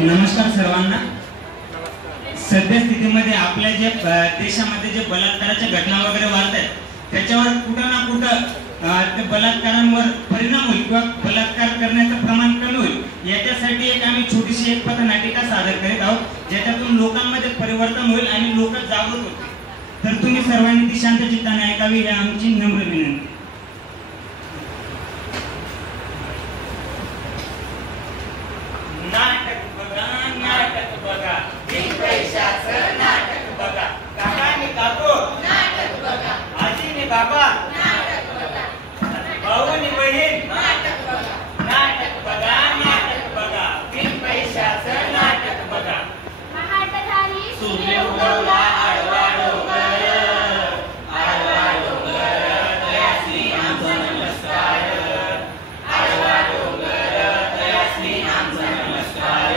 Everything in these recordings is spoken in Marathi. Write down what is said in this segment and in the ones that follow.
नमस्कार सर्वांना. सध्या स्थितीमध्ये आपल्या जे देशामध्ये जे बलात्काराच्या घटना वगैरे वाढत आहेत त्याच्यावर कुठं ना कुठं ते बलात्कारांवर परिणाम होईल किंवा बलात्कार करण्याचं प्रमाण कमी होईल याच्यासाठी आम्ही छोटीशी एक पथनाटिका सादर करीत आहोत ज्याच्यातून लोकांमध्ये परिवर्तन होईल आणि लोक जागृत होतील. तर तुम्ही सर्वांनी ती शांत चित्ताने ऐकावी ही आमची नम्र विनंती. नाटक बघा बिन पैशाचं नाटक बघा, काकाने काकू नाटक बघा, आजीने बाबा नाटक बघा, भाऊनी बहीण नाटक बघा, नाटक बघा नाटक बघा, बिन पैशाचं नाटक बघा. सूर्य उगवला आडवा डोंगर, आडवा डोंगर तयासनी आमचा नमस्कार, आडवा डोंगर तयासनी आमचा नमस्कार.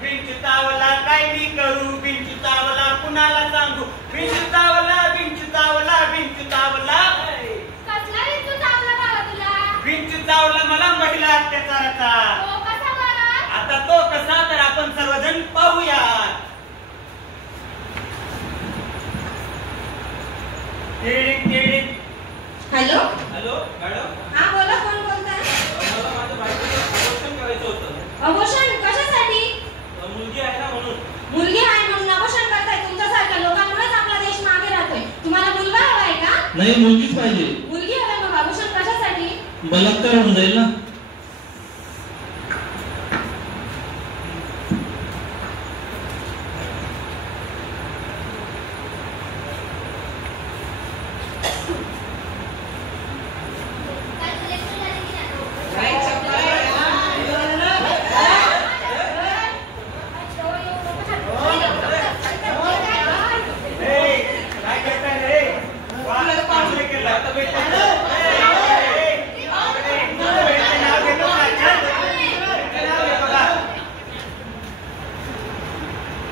बिनचुतावला काय मी करू, बिनचुतावला कुणाला सांगू, बिनचुतावला बिनचुतावला बिनचुतावला कसला बिनचुतावला बाबा तुला? बिनचुतावला मला महिला अत्याचाराचा. कसा बरं? आता तो कसा तर आपण सर्वजण पाहूया. Hello hello madam. हा बोला, कोण बोलताय? मला माझ्या बायकोचं अबॉर्शन करायचं होतं. अबॉर्शन कशासाठी? मुलगी आहे ना म्हणून. मुलगी आहे म्हणून अबॉर्शन करताय? तुमच्यासारख्या लोकांमुळेच आपला देश मागे राहतोय. तुम्हाला मुलगा हवा आहे का? नाही, मुलगीच पाहिजे. मुलगी हवी, मग अबॉर्शन कशासाठी? बलात्कार होऊन जाईल ना.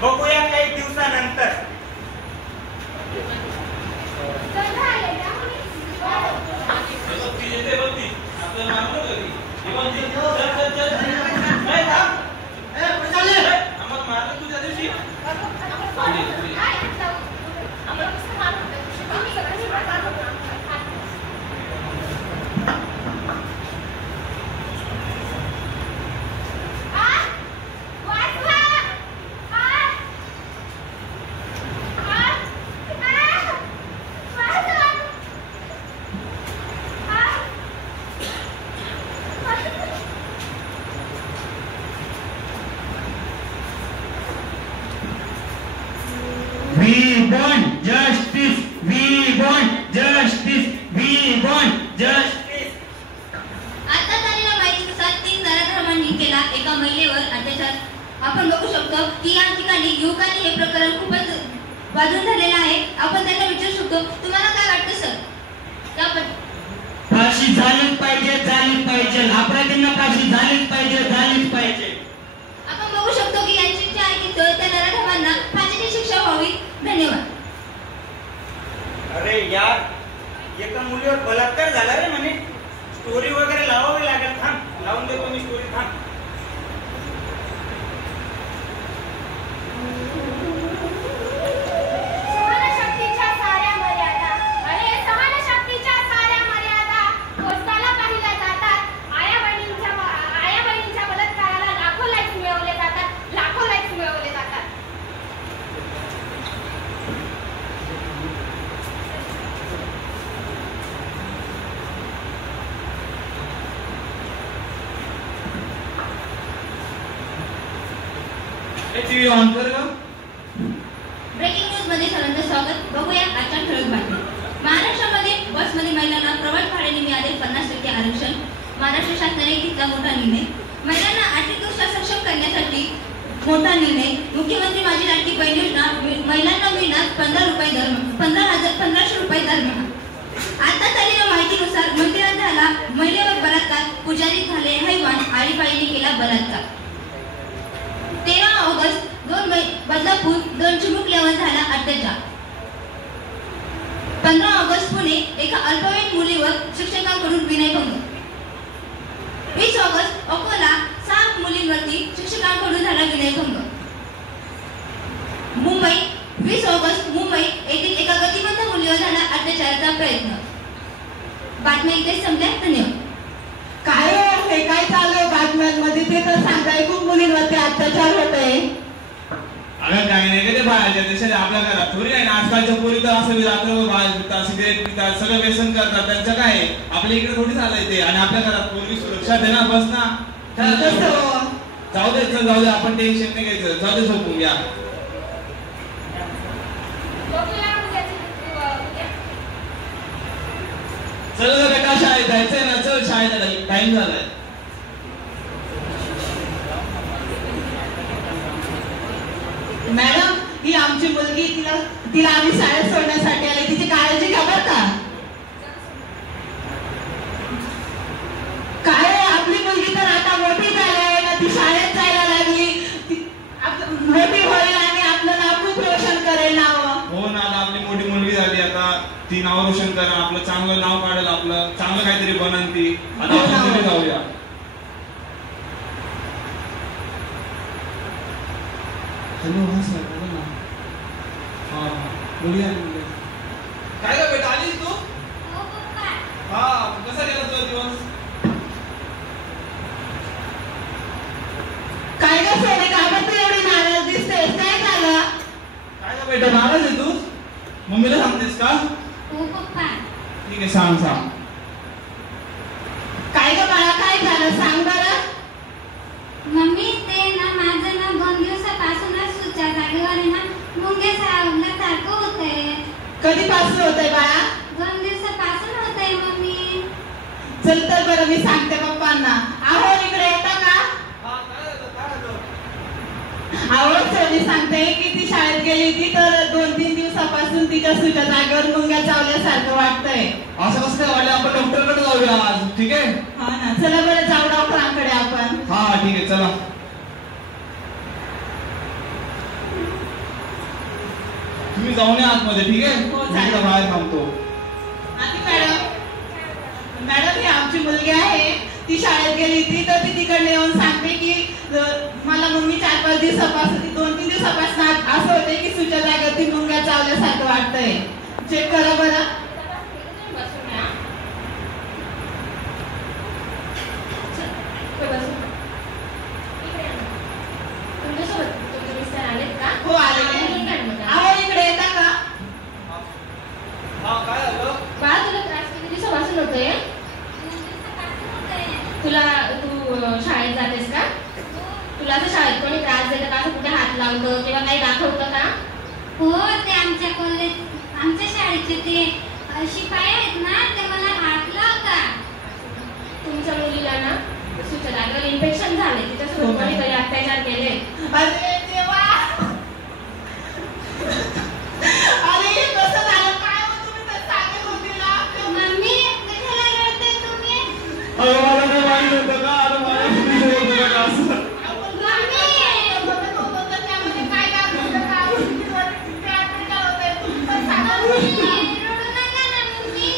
बघूया काही दिवसानंतर. We want justice. We want justice. We want justice. आता झालेल्या माहितीनुसार 3 नराधमांनी केला एका महिलेवर अत्याचार. आपण बघू शकतो की या ठिकाणी युवकांनी हे प्रकरण खूपच वाजून झालेलं आहे. आपण त्यांना विचारू शकतो, तुम्हाला काय वाटतं सर? फाशी झालीच पाहिजे, झालीच पाहिजे. अपराधींना फाशी झालीच पाहिजे, झालीच पाहिजे. आपण बघू शकतो की यांची जी आहे त्या नराधमांना फाशीची शिक्षा व्हावी. धन्यवाद. अरे यार, एका मुलीवर बलात्कार झाला रे म्हणे. स्टोरी वगैरे लावावी लागेल. थांब, लावून देतो मी स्टोरी. थांब. सहनशक्तीच्या साऱ्या मर्यादा, अरे सहनशक्तीच्या साऱ्या मर्यादा पोस्टाला पाहिल्या जातात. आया बहिणींच्या बलात्काराला लाखो लाईक्स मिळवले जातात, लाखो लाईक्स मिळवले जातात. टीव्ही ऑन कर ग. ब्रेकिंग न्यूज मध्ये सर्वांचं स्वागत. बघूया आजच्या ठळक बातम्या. महाराष्ट्रामध्ये बसमध्ये महिलांना प्रवास भाड्याने मिळाले 50% आरक्षण. महाराष्ट्र शासनाने घेतला मोठा निर्णय. महिलांना आर्थिकदृष्ट्या सक्षम करण्यासाठी मोठा निर्णय. मुख्यमंत्री माझी लाडकी बहीण योजना महिलांना मिळणार 1500 रुपये दरमहा. आता झालेल्या माहितीनुसार मंदिरात झाला महिलेवर बलात्कार. पुजारी झाले हैवान. आळीपाळीने केला बलात्कार. 13 ऑगस्ट बदलापूर 2 चिमुकल्यावर झाला अत्याचार. 15 ऑगस्ट पुणे एका अल्पवयीन मुलीवर शिक्षकांकडून विनयभंग. 20 ऑगस्ट अकोला मुलींवरती शिक्षकांकडून झाला विनयभंग. मुंबई 20 ऑगस्ट मुंबई येथील एका गतिमंद मुलीवर झाला अत्याचाराचा प्रयत्न. बातम्या इथे संपल्या. धन्यवाद. काय हो, हे काय चालू आहे बातम्यांमध्ये ते तर सांगताय खूप मुलींवरती अत्याचार होत आहे. अगं काही नाही का ते बाहेरच्या देशात आपल्या घरात थोडी आहे ना. आजकालच्या पोरी तर असं रात्रभर बाहेर पितात, सिगरेट पितात, सगळं व्यसन करतात. त्यांचं काय आहे, आपल्या इकडे थोडी झालंय ते. आणि आपल्या घरात पोरगी सुरक्षा दे ना, बस ना. जाऊ दे चल, जाऊ दे, आपण टेन्शन नाही घ्यायचं. जाऊ दे, झोपून घ्या. चल बेटा, शाळेत जायचंय ना, चल शाळेत टाइम झालाय. मॅडम, ही आमची मुलगी, तिला आम्ही शाळेत सोडण्यासाठी आले. तिची काळजी घ्या बरं का. काय आपली मुलगी तर आता मोठी झाली आहे ना, ती शाळेत जायला लागली. मोठी होईल आणि आपलं नाव खूप रोशन करेल ना. हो ना, आता आपली मोठी मुलगी झाली, आता ती नाव रोशन करेल, आपलं चांगलं नाव काढेल, आपलं चांगलं काहीतरी बनन ती. आता आपण तिथे जाऊया. हॅलो, हा सर, बोला ना. हा बोलूया. काय ग बेटा, आलीस तू? हा, कसा गेला तुझा दिवस? काय ग सोने, का बरं तू एवढी नाराज दिसतेस? काय झालं? काय ग बेटा, नाराज आहे तू? मम्मीला सांगतेस का? ठीक आहे, सांग सांग. काय ग बाळा, काय झालं सांग बरं. मम्मी, ते ना माझं ना 2 दिवसापासूनच सुच्या जागेवर ना मुंग्या सारखं होतंय. कधीपासून होतंय बाळा? 2 दिवसापासून होतंय मम्मी. चल तर बरं, मी सांगते पप्पांना. आहो, इकडे येता का? आहो, सोनी सांगते की ती शाळेत गेली होती तर 2-3 दिवसापासून तिच्या सुच्या जागेवर मुंग्या चावल्यासारखं वाटतंय. असं कसं काय वाटलं? आपण डॉक्टरकडे जाऊया आज, ठीक आहे? हा ना, चला बरं, जाऊ डॉक्टरांकडे आपण. हा ठीक आहे, चला. तुम्ही जाऊन या आतमध्ये, ठीक आहे? हो, मी चालेल. इकडे बाहेर थांबतो. आणि मॅडम, ही आमची मुलगी आहे. ती शाळेत गेली होती तर ती तिकडे येऊन सांगते की मला मम्मी 4-5 दिवसापासून, 2-3 दिवसापासून असं होते की सुच्या जागेवरती मुंग्या चावल्यासारखं वाटतंय. चेक करा बरं. हो, आलेले. आहो, इकडे येता का? हा, काय झालं? बाळा, तुला त्रास किती दिवसापासून होतोय? तुला तू शाळेत जातेस का? तुला असं शाळेत कोणी त्रास देतं का? असं कुठे हात लावतं किंवा काही दाखवतं का? हो, ते आमच्या शाळेचे ते शिपाई आहेत ना, ते मला हात लावतात. तुमच्या मुलीला ना सुच्या जागेवर इन्फेक्शन झाले, तिच्यासोबत कोणीतरी अत्याचार केले. अरे देवा, अरे हे कसं झालं? काय हो, तुम्ही तर सांगत होती ना. मम्मी, कशाला रडते तुम्ही? अरे मला नाही माहित होतं का? अरे मला कुणी बोलतो का असं? त्यामध्ये काय दाखवलं का? ते अत्याचार होतंय. तुम्ही पण सांगा. रडू नका ना मम्मी.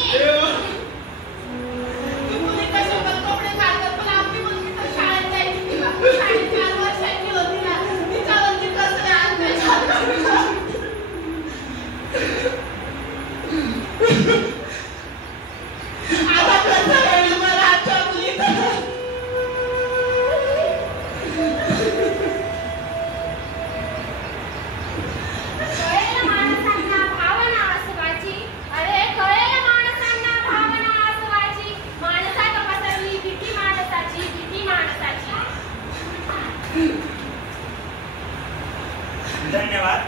ती मुली कशी पण कपडे घालतात, पण आपली मुलगी तर शाळेत जायची. ती फक्त शाळेत 4 वर्षाची होती ना. तिच्यावरती कसं अत्याचार करतात. आता कसं होईल बरं आमच्या मुलीचं? कळेल माणसांना भावना आसवाची. अरे कळेल माणसांना भावना आसवाची. माणसात पसरली भीती माणसाची, भीती माणसाची. धन्यवाद.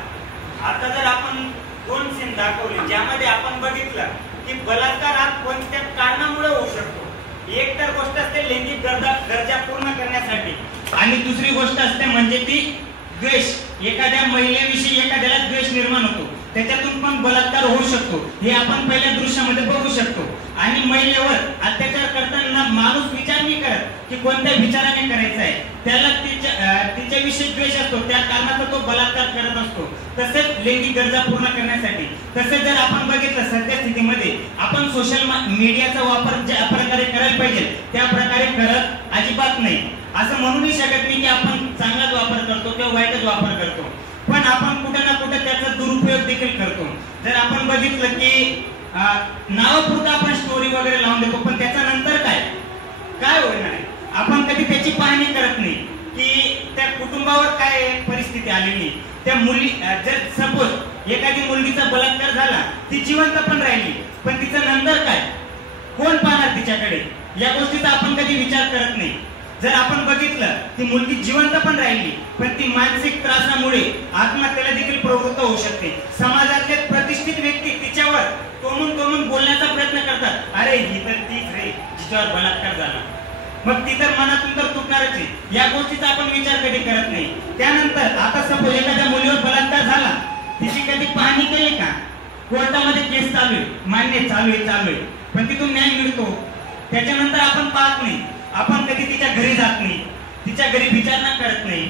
आता जर आपण 2 सीन दाखवले ज्यामध्ये आपण बघितलं की बलात्कार हा कोणत्या कारणामुळे होऊ शकतो. एक तर गोष्ट असते लैंगिक गरजा पूर्ण करण्यासाठी, आणि दुसरी गोष्ट असते म्हणजे ती द्वेष. एखाद्या महिलेविषयी एखाद्याला द्वेष निर्माण होतो. त्याच्यातून पण बलात्कार होऊ शकतो हे आपण पहिल्या दृश्यामध्ये बघू शकतो. आणि महिलेवर अत्याचार करताना माणूस विचार नाही करत की कोणत्या विचाराने करायचा आहे, त्याला तिच्याविषयी द्वेष असतो, त्या कारणाचा तो बलात्कार करत असतो. तसेच लैंगिक गरजा पूर्ण करण्यासाठी. तसेच जर आपण बघितलं सध्या स्थितीमध्ये आपण सोशल मीडियाचा वापर ज्या प्रकारे करायला पाहिजे त्या प्रकारे करत अजिबात नाही. असं म्हणूनही शकत नाही की आपण चांगलाच वापर करतो किंवा वाईटच वापर करतो, पण आपण कुठे ना कुठे त्याचा दुरुपयोग देखील करतो. जर आपण बघितलं की नावापुरतं आपण स्टोरी वगैरे लावून देतो, पण त्याच्या नंतर काय होणार आहे आपण कधी त्याची पाहणी करत नाही की त्या कुटुंबावर काय परिस्थिती आलेली. त्या मुली जर सपोज एखादी मुलगीचा बलात्कार झाला, ती जिवंत पण राहिली, पण तिचं नंतर काय, कोण पाहणार तिच्याकडे, या गोष्टीचा आपण कधी विचार करत नाही. जर आपण बघितलं ती मुलगी जिवंत पण राहिली, पण ती मानसिक त्रासामुळे आत्महत्येला देखील प्रवृत्त होऊ शकते. समाजातले प्रतिष्ठित व्यक्ती तिच्यावर तोमून बोलण्याचा प्रयत्न करतात, अरे ही तर तीच रे जिच्यावर बलात्कार झाला. मग ती तर मनातून तर तुटणारच आहे. या गोष्टीचा आपण विचार कधी करत नाही. त्यानंतर आता सपोज एखाद्या मुलीवर बलात्कार झाला, तिची कधी पाहणी केली का? कोर्टामध्ये केस चालू आहे, मान्य चालू आहे, पण तिथून न्याय मिळतो. त्याच्यानंतर आपण पाहत नाही, आपण कधी तिच्या घरी जात नाही, तिच्या घरी विचारणा करत नाही.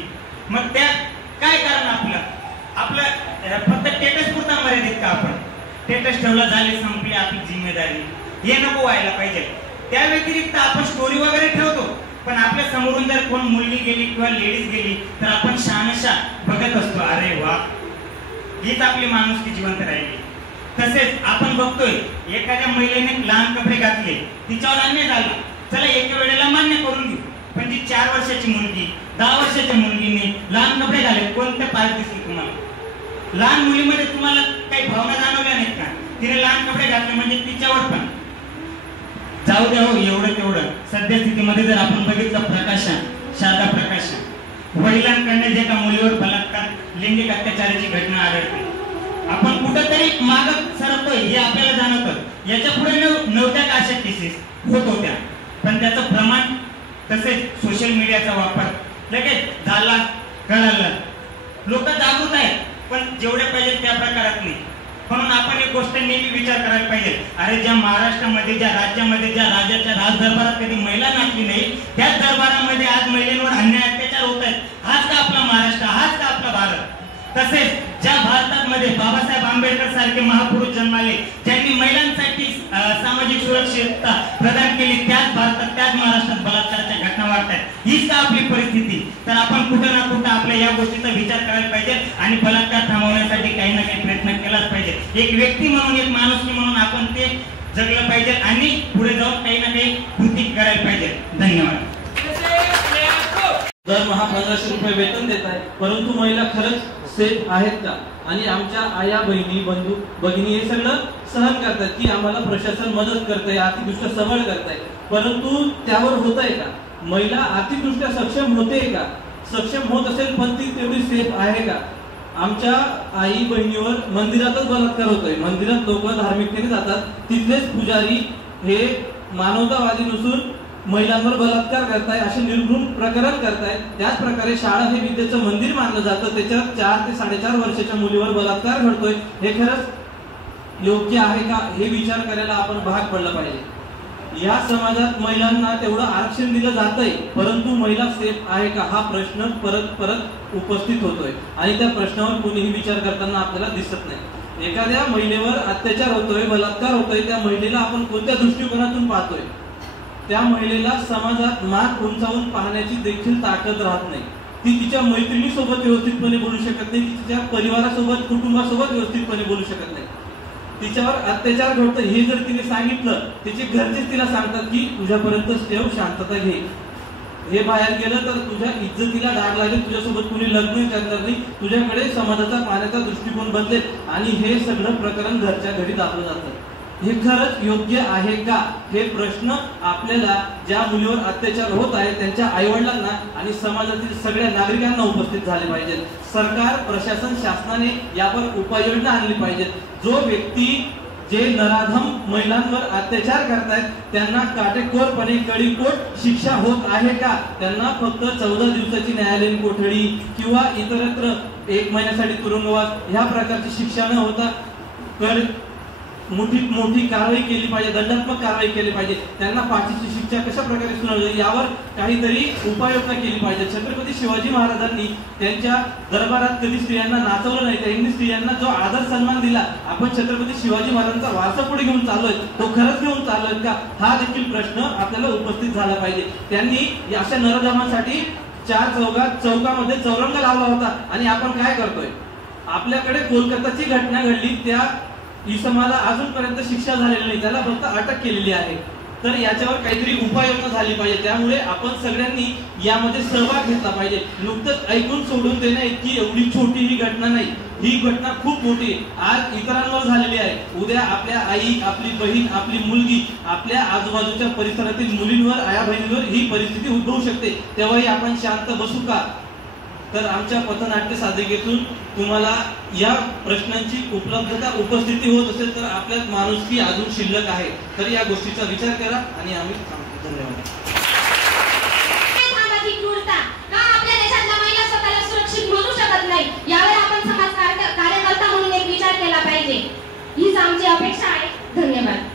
मग त्या काय कारण आपलं फक्त स्टेटस पुरता मर्यादित का? आपण स्टेटस ठेवला, झाले, संपली आपली जिम्मेदारी, हे नको व्हायला पाहिजे. त्या व्यतिरिक्त आपण स्टोरी वगैरे ठेवतो, पण आपल्या समोरून जर कोण मुलगी गेली किंवा लेडीज गेली तर आपण शहानशा बघत असतो, अरे वा हीच आपली माणुसकी जिवंत राहिली. तसेच आपण बघतोय एखाद्या महिलेने लहान कपडे घातले, तिच्यावर अन्याय झाला, चला एका वेळेला मान्य करून घेऊ, पण ती 4 वर्षाची मुलगी 10 वर्षाच्या मुलगीने लहान कपडे घाले, कोणते पार्ट दिसले तुम्हाला? लहान मुलीमध्ये तुम्हाला काही भावना जाणवल्या नाहीत का? तिने लहान कपडे घातले म्हणजे तिच्यावर पण जाऊ द्या हो, एवढं तेवढं. सध्या स्थितीमध्ये जर आपण बघितलं शारदा प्रकाशन वडिलांकडे जे का मुलीवर बलात्कार लैंगिक अत्याचाराची घटना आढळते, आपण कुठेतरी मागं सरकतोय हे आपल्याला जाणवतं. याच्या पुढे 9 अशा केसेस होत होत्या, पण त्याचं प्रमाण तसेच सोशल मीडियाचा वापर लगेच झाला, कळालं, लोक जागृत आहेत, पण जेवढे पाहिजे त्या प्रकारात नाही. म्हणून आपण एक गोष्ट नेहमी विचार करायला पाहिजे, अरे ज्या महाराष्ट्रामध्ये, ज्या राज्यामध्ये, ज्या राजाच्या राज दरबारात कधी महिला नाचली नाही, त्याच दरबारामध्ये आज महिलांवर अन्याय अत्याचार होत आहेत. हाच का आपला महाराष्ट्र, हाच का आपला भारत? तसेच ज्या भारतामध्ये बाबासाहेब आंबेडकर सारखे महापुरुष जन्माले, ज्यांनी महिलांसाठी सामाजिक सुरक्षितता प्रदान केली, त्याच भारतात, त्याच महाराष्ट्रात बलात्काराच्या घटना वाढतात. हीच का आपली परिस्थिती? तर आपण कुठं ना कुठं आपल्या या गोष्टीचा विचार करायला पाहिजे आणि बलात्कार थांबवण्यासाठी काही ना काही प्रयत्न केलाच पाहिजे. एक व्यक्ती म्हणून, एक माणुसकी म्हणून आपण ते जगलं पाहिजे आणि पुढे जाऊन काही ना काही कृती करायला पाहिजे. धन्यवाद. दरमहा 1500 रुपये वेतन देत आहे, परंतु महिला खरंच सेफ आहेत का? आणि आमच्या आया, बहिणी, बंधू, भगिनी हे सगळं सहन करतात की आम्हाला प्रशासन मदत करतंय, आर्थिकदृष्ट्या सबळ करतंय, परंतु त्यावर होतंय का? महिला आर्थिकदृष्ट्या सक्षम होते का? सक्षम होत असेल, पण ती तेवढी सेफ आहे का? आमच्या आई बहिणीवर मंदिरातच बलात्कार होतोय. मंदिरात लोक धार्मिकतेने जातात, तिथलेच पुजारी हे मानवतावादी नसून महिलांवर बलात्कार करताय, असे निर्घृण प्रकरण करताय. त्याच प्रकारे शाळा हे विद्येचं मंदिर मानलं जातं, त्याच्यात 4 ते 4.5 वर्षाच्या मुलीवर बलात्कार घडतोय. हे खरंच योग्य आहे का हे विचार करायला आपण भाग पडलं पाहिजे. या समाजात महिलांना तेवढं आरक्षण दिलं जातंय, परंतु महिला सेफ आहे का हा प्रश्न परत उपस्थित होतोय आणि त्या प्रश्नावर कोणीही विचार करताना आपल्याला दिसत नाही. एखाद्या महिलेवर अत्याचार होतोय, बलात्कार होतोय, त्या महिलेला आपण कोणत्या दृष्टिकोनातून पाहतोय? त्या महिलेला समाजात मान उंचावून पाहण्याची देखील ताकद राहत नाही. ती तिच्या मैत्रिणीसोबत व्यवस्थितपणे बोलू शकत नाही, तिच्या परिवारासोबत, कुटुंबासोबत व्यवस्थितपणे बोलू शकत नाही. तिच्यावर अत्याचार घडतो हे जर तिने सांगितलं, तिचे घरचेच तिला सांगतात की तुझ्यापर्यंत ठेव, शांतता घे, हे बाहेर गेलं तर तुझ्या इज्जतीला डाग लागेल, तुझ्यासोबत कुणी लग्न करणार नाही, तुझ्याकडे समाजाचा पाहण्याचा दृष्टिकोन बदलेल आणि हे सगळं प्रकरण घरच्या घरी दाखवलं जातं. हे खरंच योग्य आहे का? हे प्रश्न आपल्याला ज्या मुलीवर अत्याचार होत आहे त्यांच्या आईवडिलांना आणि समाजातील सगळ्या नागरिकांना उपस्थित झाले पाहिजेत. सरकार, प्रशासन, शासनाने यावर उपाययोजना आणली पाहिजेत. जो व्यक्ती जे नराधम महिलांवर अत्याचार करतायत त्यांना काटेकोरपणे कळीकोट शिक्षा होत आहे का? त्यांना फक्त 14 दिवसाची न्यायालयीन कोठडी किंवा इतरत्र 1 महिन्यासाठी तुरुंगवास ह्या प्रकारची शिक्षा न होता मोठी कारवाई केली पाहिजे, दंडात्मक कारवाई केली पाहिजे. त्यांना फाशीची शिक्षा कशा प्रकारे सुनावली यावर काहीतरी उपाययोजना केली पाहिजे. छत्रपती शिवाजी महाराजांनी त्यांच्या दरबारात कधी स्त्रियांना नाचवलं नाही. त्यांनी स्त्रियांना जो आदर सन्मान दिला, आपण छत्रपती शिवाजी महाराजांचा वारसा पुढे घेऊन चाललोय, तो खरंच घेऊन चाललोय का, हा देखील प्रश्न आपल्याला उपस्थित झाला पाहिजे. त्यांनी अशा नरधमांसाठी 4 चौकामध्ये चौरंग लावला होता आणि आपण काय करतोय? आपल्याकडे कोलकाताची घटना घडली, त्या इसमाला अजूनपर्यंत शिक्षा झालेली नाही, त्याला फक्त अटक केलेली आहे. तर याच्यावर काहीतरी उपाययोजना झाली पाहिजे. त्यामुळे आपण सगळ्यांनी यामध्ये सहभाग घेतला पाहिजे. नुकतंच ऐकून सोडून देणं इतकी एवढी छोटी ही घटना नाही, ही घटना खूप मोठी आहे. आज इतरांवर झालेली आहे, उद्या आपल्या आई, आपली बहीण, आपली मुलगी, आपल्या आजूबाजूच्या परिसरातील मुलींवर, आया बहिणींवर ही परिस्थिती उद्भवू शकते. तेव्हाही आपण शांत बसू का? तर आमच्या पथनाट्य सादरीकेतून तुम्हाला या प्रश्नांची उपस्थिती होत असेल तर आपल्यात माणुसकी अजून शिल्लक आहे. तर या गोष्टीचा विचार करा आणि आम्ही थांबतो. धन्यवाद. सामाजिक क्रूरता का आपल्या देशातल्या महिला स्वतःला सुरक्षित म्हणू शकत नाही, यावर आपण समाज कार्यकर्ता म्हणून एक विचार केला पाहिजे. हीच आमची अपेक्षा आहे. धन्यवाद.